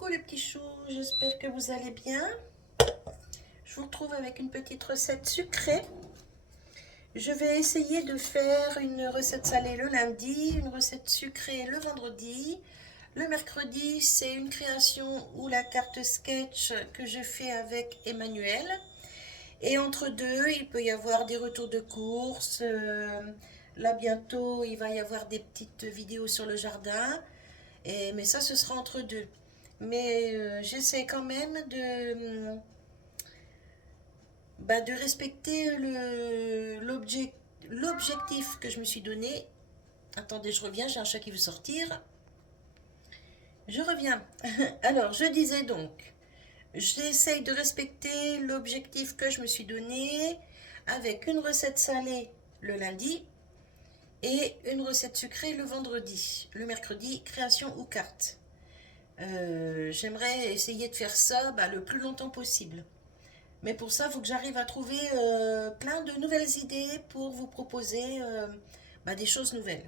Coucou les petits choux, j'espère que vous allez bien. Je vous retrouve avec une petite recette sucrée. Je vais essayer de faire une recette salée le lundi, une recette sucrée le vendredi. Le mercredi, c'est une création ou la carte sketch que je fais avec Emmanuel. Et entre deux, il peut y avoir des retours de courses. Là, bientôt, il va y avoir des petites vidéos sur le jardin. Mais ça, ce sera entre deux. Mais j'essaie quand même de respecter l'objectif que je me suis donné. Attendez, je reviens, j'ai un chat qui veut sortir. Je reviens. Alors, je disais donc, j'essaye de respecter l'objectif que je me suis donné avec une recette salée le lundi et une recette sucrée le vendredi. Le mercredi, création ou carte. J'aimerais essayer de faire ça le plus longtemps possible. Mais pour ça, il faut que j'arrive à trouver plein de nouvelles idées pour vous proposer des choses nouvelles.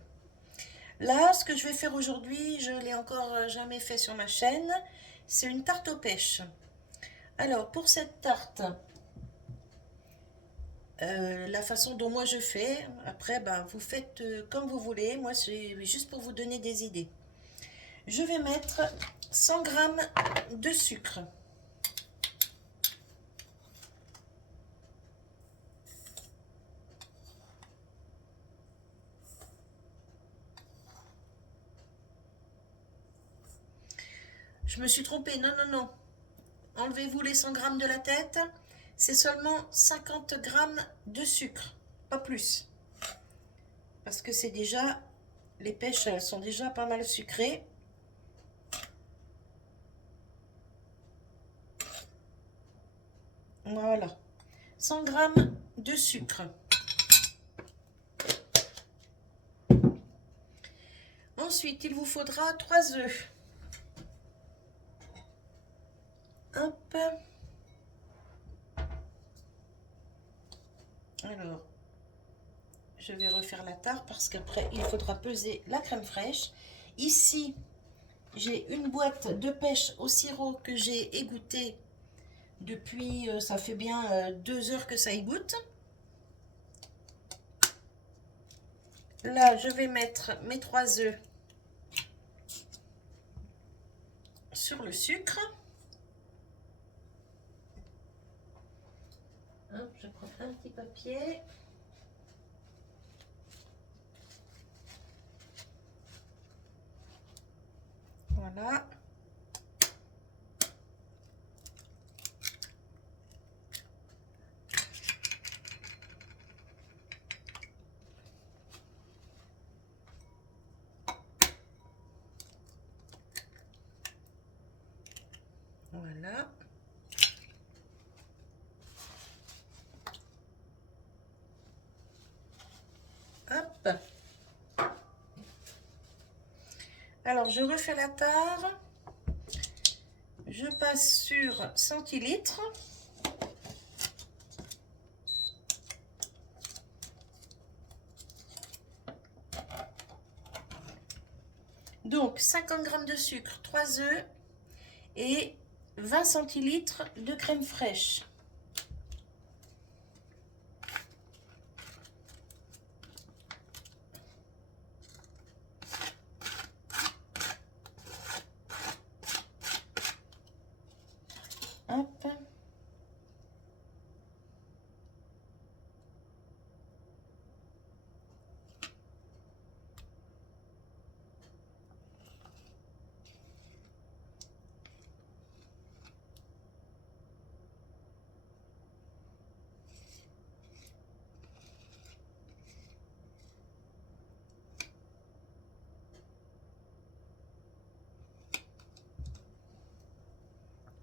Là, ce que je vais faire aujourd'hui, je ne l'ai encore jamais fait sur ma chaîne, c'est une tarte aux pêches. Alors, pour cette tarte, la façon dont moi je fais, après, vous faites comme vous voulez. Moi, c'est juste pour vous donner des idées. Je vais mettre 100 g de sucre. Je me suis trompée, non, non, non. Enlevez-vous les 100 g de la tête. C'est seulement 50 g de sucre, pas plus. Parce que c'est déjà, les pêches, elles sont déjà pas mal sucrées. Voilà. 100 g de sucre. Ensuite, il vous faudra 3 œufs. Hop. Alors, je vais refaire la tarte parce qu'après, il faudra peser la crème fraîche. Ici, j'ai une boîte de pêche au sirop que j'ai égouttée depuis, ça fait bien 2 heures que ça égoutte. Là, je vais mettre mes 3 œufs sur le sucre. Hop, je prends un petit papier. Voilà. Voilà. Hop. Alors, je refais la tare. Je passe sur centilitres. Donc, 50 g de sucre, 3 œufs et 20 centilitres de crème fraîche. Hop.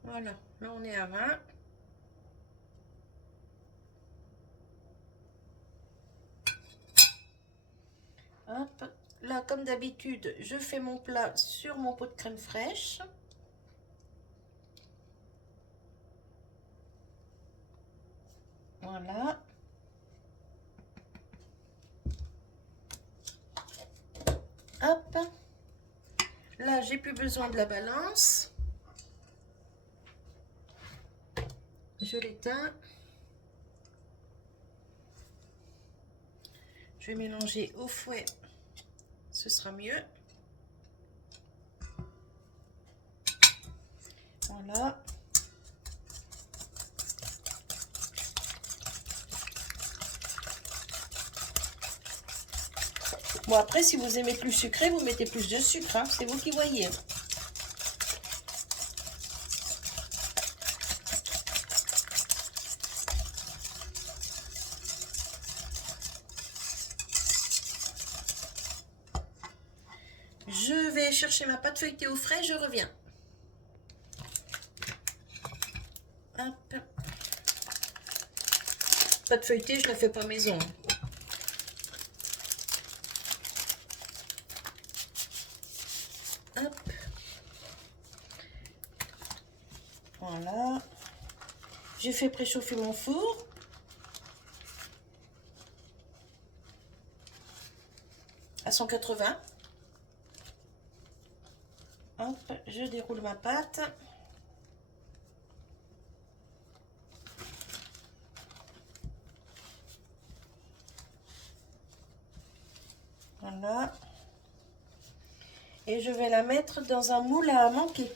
Voilà, là on est à 20. Hop. Là, comme d'habitude, je fais mon plat sur mon pot de crème fraîche. Voilà. Hop. Là, j'ai plus besoin de la balance. Je l'éteins. Je vais mélanger au fouet, ce sera mieux. Voilà. Bon, après, si vous aimez plus sucré, vous mettez plus de sucre, hein, c'est vous qui voyez. Je vais chercher ma pâte feuilletée au frais, je reviens. Hop. Pâte feuilletée, je la fais pas maison. Hop. Voilà. J'ai fait préchauffer mon four. À 180. Hop, je déroule ma pâte. Voilà. Et je vais la mettre dans un moule à manquer.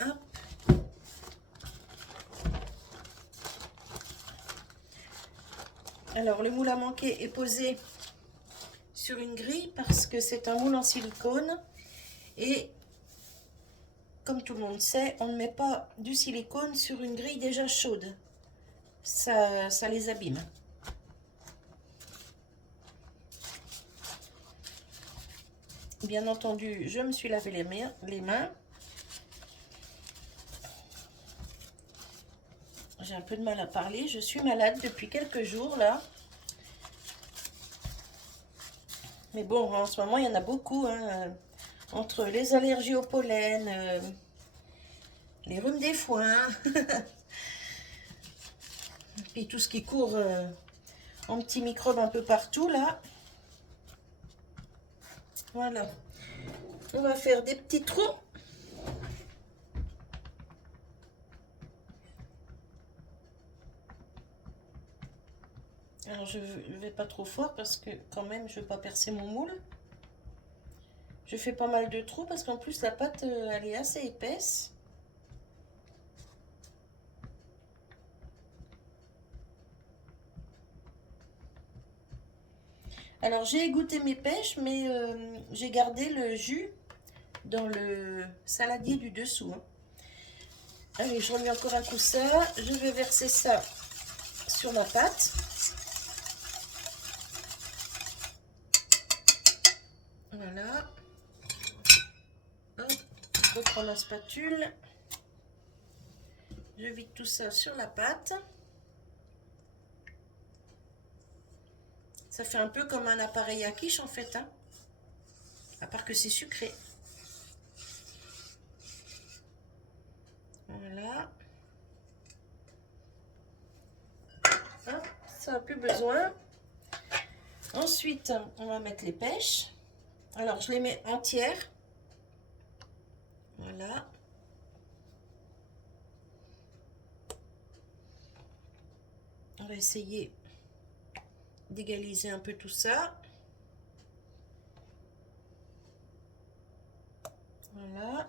Hop. Alors, le moule à manquer est posé sur une grille parce que c'est un moule en silicone. Et comme tout le monde sait, on ne met pas du silicone sur une grille déjà chaude. Ça les abîme. Bien entendu, je me suis lavé les mains. J'ai un peu de mal à parler. Je suis malade depuis quelques jours là. Mais bon, en ce moment, il y en a beaucoup. Hein, entre les allergies au pollen, les rhumes des foins, puis tout ce qui court en petits microbes un peu partout là. Voilà. On va faire des petits trous. Alors je ne vais pas trop fort parce que quand même je ne veux pas percer mon moule. Je fais pas mal de trous parce qu'en plus la pâte elle est assez épaisse. Alors j'ai égoutté mes pêches mais j'ai gardé le jus dans le saladier du dessous. Hein. Allez, je remets encore un coup ça. Je vais verser ça sur ma pâte. Voilà. Hop, je reprends la spatule. Je vide tout ça sur la pâte. Ça fait un peu comme un appareil à quiche en fait. Hein. À part que c'est sucré. Voilà. Hop, ça n'a plus besoin. Ensuite, on va mettre les pêches. Alors, je les mets entières. Voilà. On va essayer d'égaliser un peu tout ça. Voilà.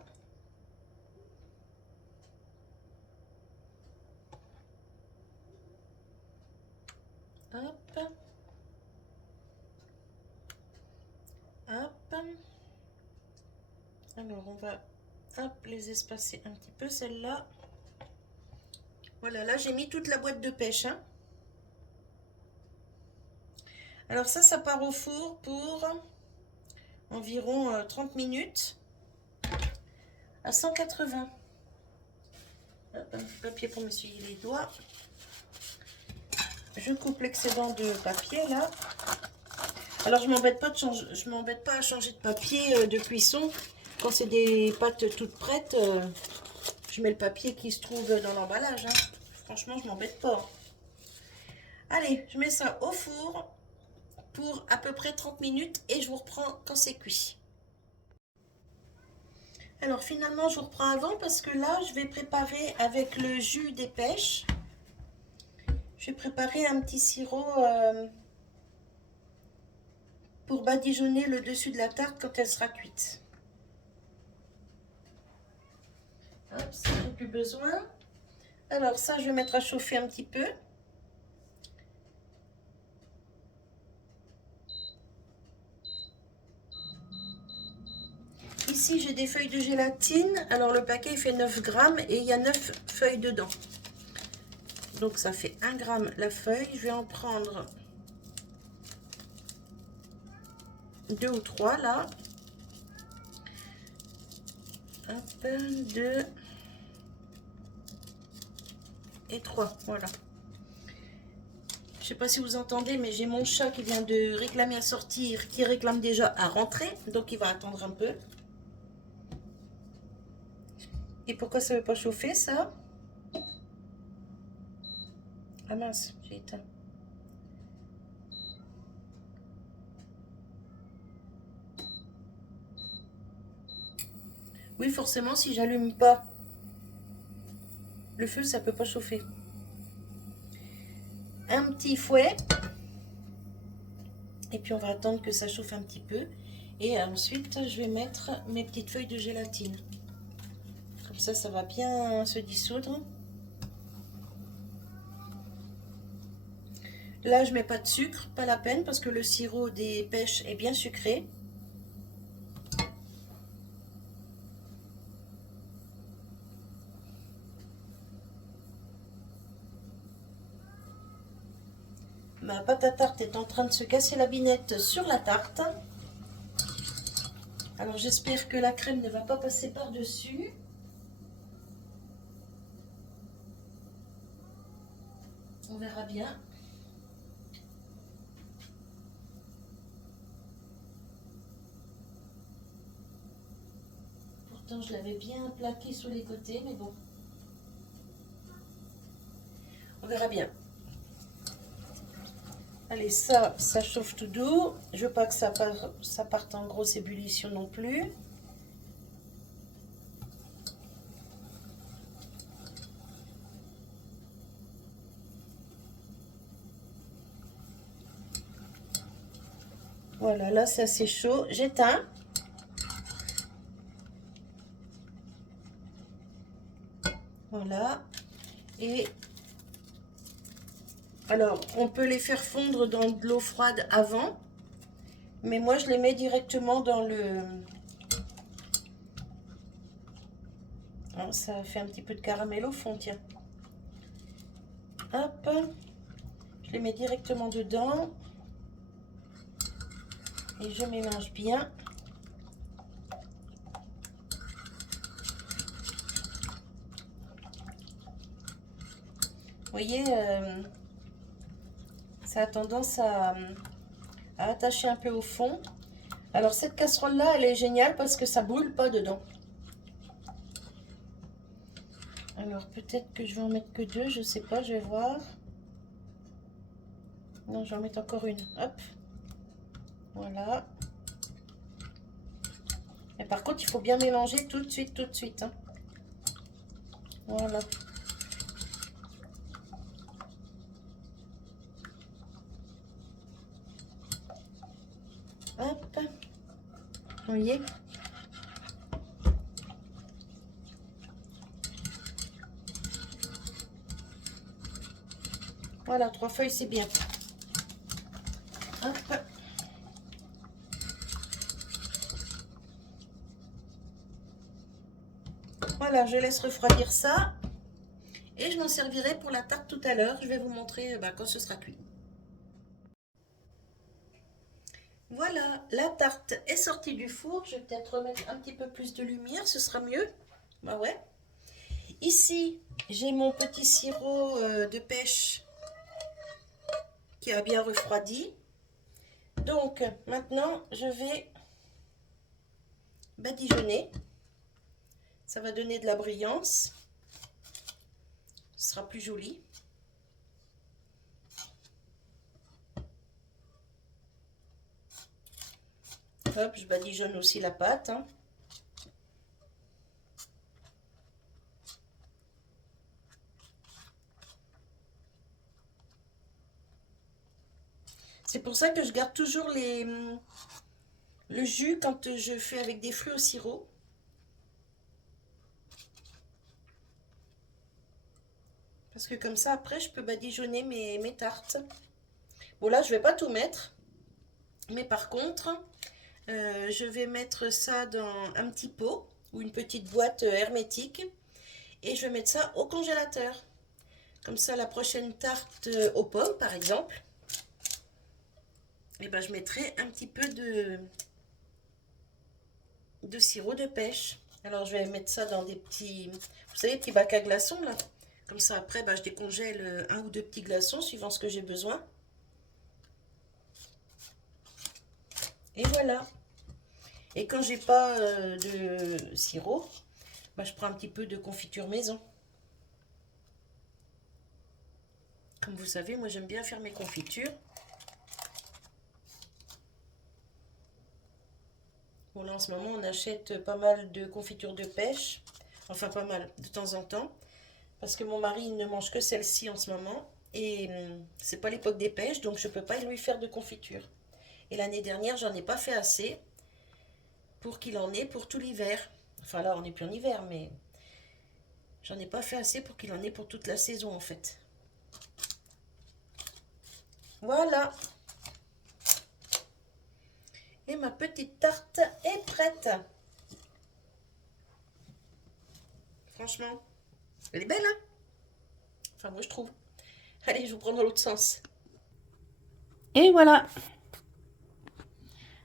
Hop. Hop. Alors, on va les espacer un petit peu, celle-là. Voilà, là, j'ai mis toute la boîte de pêche. Hein. Alors ça part au four pour environ 30 minutes à 180. Hop, un petit papier pour m'essuyer les doigts. Je coupe l'excédent de papier là. Alors je m'embête pas à changer de papier de cuisson. Quand c'est des pâtes toutes prêtes, je mets le papier qui se trouve dans l'emballage. Hein. Franchement, je m'embête pas. Allez, je mets ça au four pour à peu près 30 minutes et je vous reprends quand c'est cuit. Alors finalement, je vous reprends avant parce que là, je vais préparer avec le jus des pêches. Je vais préparer un petit sirop pour badigeonner le dessus de la tarte quand elle sera cuite. Hop, ça, j'ai plus besoin. Alors ça, je vais mettre à chauffer un petit peu. Ici, j'ai des feuilles de gélatine. Alors, le paquet, il fait 9 grammes et il y a 9 feuilles dedans. Donc, ça fait 1 gramme la feuille. Je vais en prendre 2 ou 3 là. Hop, 2 et 3. Voilà. Je ne sais pas si vous entendez, mais j'ai mon chat qui vient de réclamer à sortir, qui réclame déjà à rentrer. Donc, il va attendre un peu. Et pourquoi ça ne veut pas chauffer, ça? Ah mince, j'ai éteint. Oui, forcément, si j'allume pas le feu, ça peut pas chauffer. Un petit fouet. Et puis, on va attendre que ça chauffe un petit peu. Et ensuite, je vais mettre mes petites feuilles de gélatine. Comme ça va bien se dissoudre. Là, je mets pas de sucre, pas la peine, parce que le sirop des pêches est bien sucré. Ma pâte à tarte est en train de se casser la binette sur la tarte. Alors, j'espère que la crème ne va pas passer par-dessus. On verra bien. Pourtant, je l'avais bien plaqué sur les côtés, mais bon. On verra bien. Allez, ça chauffe tout doux. Je veux pas que ça parte en grosse ébullition non plus. Voilà, là c'est assez chaud. J'éteins. Voilà. Et alors, on peut les faire fondre dans de l'eau froide avant. Mais moi, je les mets directement dans le... Oh, ça fait un petit peu de caramel au fond, tiens. Hop. Je les mets directement dedans. Et je mélange bien. Vous voyez, ça a tendance à attacher un peu au fond. Alors cette casserole là, elle est géniale parce que ça brûle pas dedans. Alors peut-être que je vais en mettre que 2, je sais pas, je vais voir. Non, je vais en mettre encore une. Hop. Voilà. Et par contre, il faut bien mélanger tout de suite. Hein. Voilà. Hop. Vous voyez? Voilà, 3 feuilles, c'est bien. Hop. Voilà, je laisse refroidir ça. Et je m'en servirai pour la tarte tout à l'heure. Je vais vous montrer quand ce sera cuit. Voilà, la tarte est sortie du four. Je vais peut-être remettre un petit peu plus de lumière, ce sera mieux. Bah ouais. Ici, j'ai mon petit sirop de pêche qui a bien refroidi. Donc, maintenant, je vais badigeonner. Ça va donner de la brillance. Ce sera plus joli. Hop, je badigeonne aussi la pâte. Hein. C'est pour ça que je garde toujours le jus quand je fais avec des fruits au sirop. Parce que comme ça, après, je peux badigeonner mes tartes. Bon, là, je vais pas tout mettre. Mais par contre, je vais mettre ça dans un petit pot ou une petite boîte hermétique. Et je vais mettre ça au congélateur. Comme ça, la prochaine tarte aux pommes, par exemple, et ben, je mettrai un petit peu de sirop de pêche. Alors, je vais mettre ça dans des petits, vous savez, petits bacs à glaçons, là. Comme ça, après, ben, je décongèle un ou deux petits glaçons, suivant ce que j'ai besoin. Et voilà. Et quand j'ai pas de sirop, ben, je prends un petit peu de confiture maison. Comme vous savez, moi, j'aime bien faire mes confitures. Bon, là, en ce moment, on achète pas mal de confitures de pêche. Enfin, pas mal, de temps en temps. Parce que mon mari il ne mange que celle-ci en ce moment. Et c'est pas l'époque des pêches, donc je peux pas lui faire de confiture. Et l'année dernière, j'en ai pas fait assez pour qu'il en ait pour tout l'hiver. Enfin, là, on n'est plus en hiver, mais j'en ai pas fait assez pour qu'il en ait pour toute la saison, en fait. Voilà. Et ma petite tarte est prête. Franchement, elle est belle, hein? Enfin, moi, je trouve. Allez, je vous prends dans l'autre sens. Et voilà.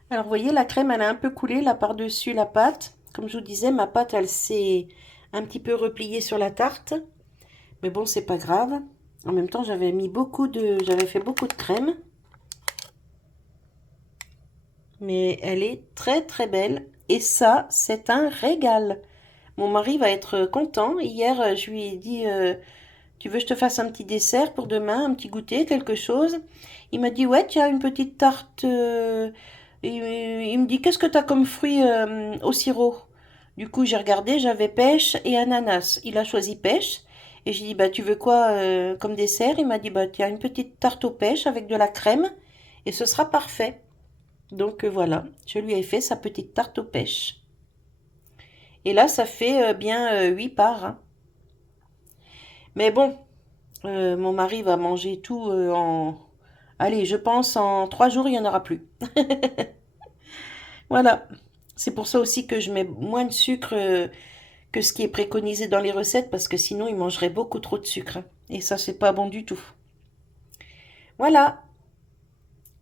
Alors, vous voyez, la crème, elle a un peu coulé là par-dessus la pâte. Comme je vous disais, ma pâte, elle s'est un petit peu repliée sur la tarte. Mais bon, c'est pas grave. En même temps, j'avais fait beaucoup de crème. Mais elle est très très belle. Et ça, c'est un régal. Mon mari va être content. Hier, je lui ai dit, tu veux que je te fasse un petit dessert pour demain, un petit goûter, quelque chose? Il m'a dit, ouais, tu as une petite tarte. Il me dit, qu'est-ce que tu as comme fruit au sirop? Du coup, j'ai regardé, j'avais pêche et ananas. Il a choisi pêche. Et j'ai dit, bah, tu veux quoi comme dessert? Il m'a dit, bah, tu as une petite tarte aux pêches avec de la crème. Et ce sera parfait. Donc voilà, je lui ai fait sa petite tarte aux pêches. Et là, ça fait bien 8 parts, hein. Mais bon, mon mari va manger tout en... Allez, je pense en 3 jours, il n'y en aura plus. Voilà. C'est pour ça aussi que je mets moins de sucre que ce qui est préconisé dans les recettes, parce que sinon, il mangerait beaucoup trop de sucre, hein. Et ça, c'est pas bon du tout. Voilà.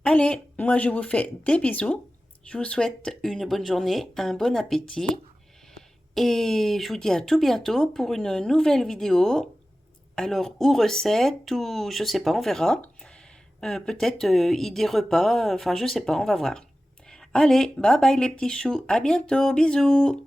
Allez, moi, je vous fais des bisous. Je vous souhaite une bonne journée, un bon appétit. Et je vous dis à tout bientôt pour une nouvelle vidéo. Alors, ou recette, ou je sais pas, on verra. Peut-être idée repas, enfin je sais pas, on va voir. Allez, bye bye les petits choux, à bientôt, bisous.